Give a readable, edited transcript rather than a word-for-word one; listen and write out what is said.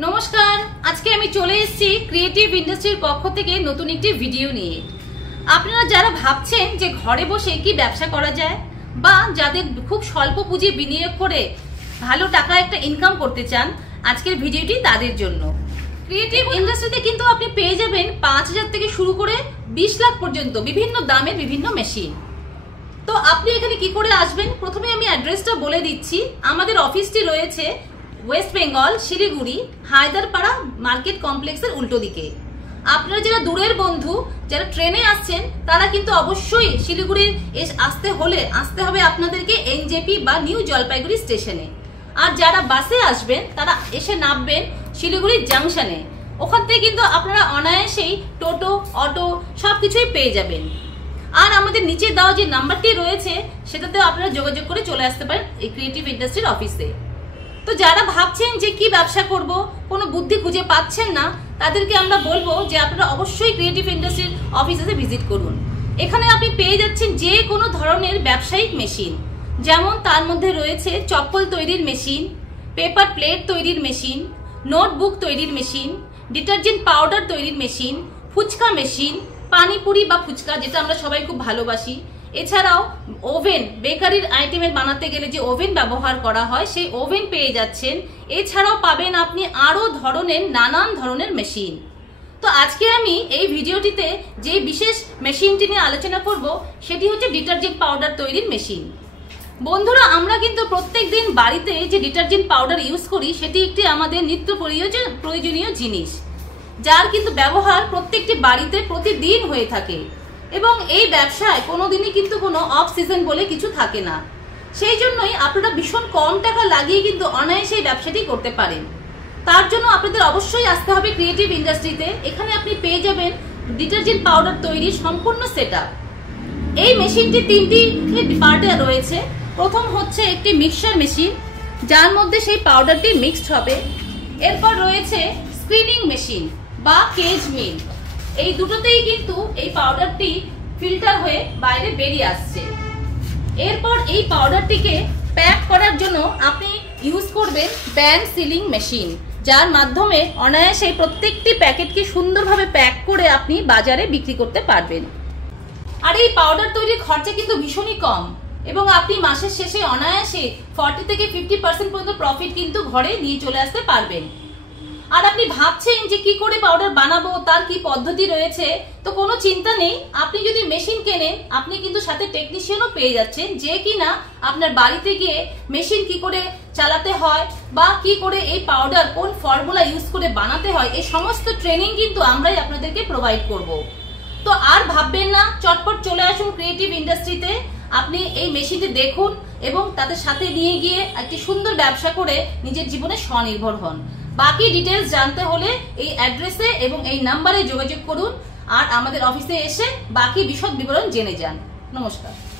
নমস্কার, আজকে আমি চলে এসেছি ক্রিয়েটিভ ইন্ডাস্ট্রির পক্ষ থেকে নতুন একটি ভিডিও নিয়ে। আপনারা যারা ভাবছেন যে ঘরে বসে কি ব্যবসা করা যায় বা যাদের খুব স্বল্প পুঁজি বিনিয়োগ করে ভালো টাকা একটা ইনকাম করতে চান, আজকের ভিডিওটি তাদের জন্য। ক্রিয়েটিভ ইন্ডাস্ট্রিতে কিন্তু আপনি পেয়ে যাবেন ৫,০০০ থেকে শুরু করে ২০ লাখ পর্যন্ত বিভিন্ন দামের বিভিন্ন মেশিন। তো আপনি এখানে কি করে আসবেন, প্রথমে আমি অ্যাড্রেসটা বলে দিচ্ছি। আমাদের অফিসটি রয়েছে ওয়েস্ট বেঙ্গল, শিলিগুড়ি, হায়দারপাড়া মার্কেট কমপ্লেক্সের উল্টো দিকে। আপনারা যারা দূরের বন্ধু, যারা ট্রেনে আসছেন, তারা কিন্তু অবশ্যই শিলিগুড়ির আসতে হবে আপনাদেরকে এনজেপি বা নিউ জলপাইগুড়ি স্টেশনে। আর যারা বাসে আসবেন তারা এসে নামবেন শিলিগুড়ি জাংশনে। ওখান থেকে কিন্তু আপনারা অনায়াসেই টোটো, অটো সবকিছুই পেয়ে যাবেন। আর আমাদের নিচে দেওয়া যে নাম্বারটি রয়েছে সেটাতে আপনারা যোগাযোগ করে চলে আসতে পারেন এই ক্রিয়েটিভ ইন্ডাস্ট্রির অফিসে। তো যারা ভাবছেন যে কি ব্যবসা করব, কোনো বুদ্ধি খুঁজে পাচ্ছেন না, তাদেরকে আমরা বলবো যে আপনারা অবশ্যই ক্রিয়েটিভ ইন্ডাস্ট্রির অফিসে ভিজিট করুন। এখানে আপনি পেয়ে যাচ্ছেন যে কোনো ধরনের ব্যবসায়িক মেশিন, যেমন তার মধ্যে রয়েছে চপ্পল তৈরির মেশিন, পেপার প্লেট তৈরির মেশিন, নোটবুক তৈরির মেশিন, ডিটারজেন্ট পাউডার তৈরির মেশিন, ফুচকা মেশিন, পানিপুরি বা ফুচকা যেটা আমরা সবাই খুব ভালোবাসি। এছাড়াও ওভেন, বেকারির আইটেমের বানাতে গেলে যে ওভেন ব্যবহার করা হয় সেই ওভেন পেয়ে যাচ্ছেন। এছাড়াও পাবেন আপনি আরো নানান ধরনের মেশিন। তো আজকে আমি এই ভিডিওটিতে যে বিশেষ মেশিনটি নিয়ে আলোচনা করব সেটি হচ্ছে ডিটারজেন্ট পাউডার তৈরির মেশিন। বন্ধুরা, আমরা কিন্তু প্রত্যেকদিন বাড়িতে যে ডিটারজেন্ট পাউডার ইউজ করি সেটি একটি আমাদের নিত্য প্রয়োজনীয় জিনিস, যার কিন্তু ব্যবহার প্রত্যেকটি বাড়িতে প্রতিদিন হয়ে থাকে। এবং এই ব্যবসায় কোনোদিনই কিন্তু কোনো অফ সিজন বলে কিছু থাকে না। সেই জন্যই আপনারা ভীষণ কম টাকা লাগিয়ে কিন্তু অনায়াসে এই ব্যবসাটি করতে পারেন। তার জন্য আপনাদের অবশ্যই আসতে হবে ক্রিয়েটিভ ইন্ডাস্ট্রিতে। এখানে আপনি পেয়ে যাবেন ডিটারজেন্ট পাউডার তৈরির সম্পূর্ণ সেটআপ। এই মেশিনটি তিনটি পার্টে রয়েছে। প্রথম হচ্ছে একটি মিক্সচার মেশিন, যার মধ্যে সেই পাউডারটি মিক্সড হবে। এরপর রয়েছে স্ক্রিনিং মেশিন বা কেজ মিল। এই দুটোতেই কিন্তু এই পাউডারটি ফিল্টার হয়ে বাইরে বেরিয়ে আসছে। এরপর এই পাউডারটিকে প্যাক করার জন্য আপনি ইউজ করবেন ব্যান্ড সিলিং মেশিন, যার মাধ্যমে অনায়াসে প্রত্যেকটি প্যাকেটকে সুন্দরভাবে প্যাক করে আপনি বাজারে বিক্রি করতে পারবেন। আর এই পাউডার তৈরির খরচা কিন্তু ভীষণই কম এবং আপনি মাসের শেষে অনায়াসে 40 থেকে 50% পর্যন্ত প্রফিট কিন্তু ঘরে নিয়ে চলে আসতে পারবেন। আর আপনি ভাবছেন যে কি করে পাউডার বানাবো, তার কি পদ্ধতি রয়েছে, তো কোনো চিন্তা নেই। আপনি যদি মেশিন কেনেন, আপনি কিন্তু সাথে টেকনিশিয়ানও পেয়ে যাচ্ছেন, যে কিনা আপনার বাড়িতে গিয়ে মেশিন কি করে চালাতে হয় বা কি করে এই পাউডার কোন ফর্মুলা ইউজ করে বানাতে হয়, এই সমস্ত ট্রেনিং কিন্তু আমরাই আপনাদেরকে প্রোভাইড করব। তো আর ভাববেন না, চটপট চলে আসুন ক্রিয়েটিভ ইন্ডাস্ট্রিতে। আপনি এই মেশিনটি দেখুন এবং তাদের সাথে নিয়ে গিয়ে একটি সুন্দর ব্যবসা করে নিজের জীবনে স্বনির্ভর হন। বাকি ডিটেলস জানতে হলে এই অ্যাড্রেসে এবং এই নাম্বারে যোগাযোগ করুন আর আমাদের অফিসে এসে বাকি বিশদ বিবরণ জেনে যান। নমস্কার।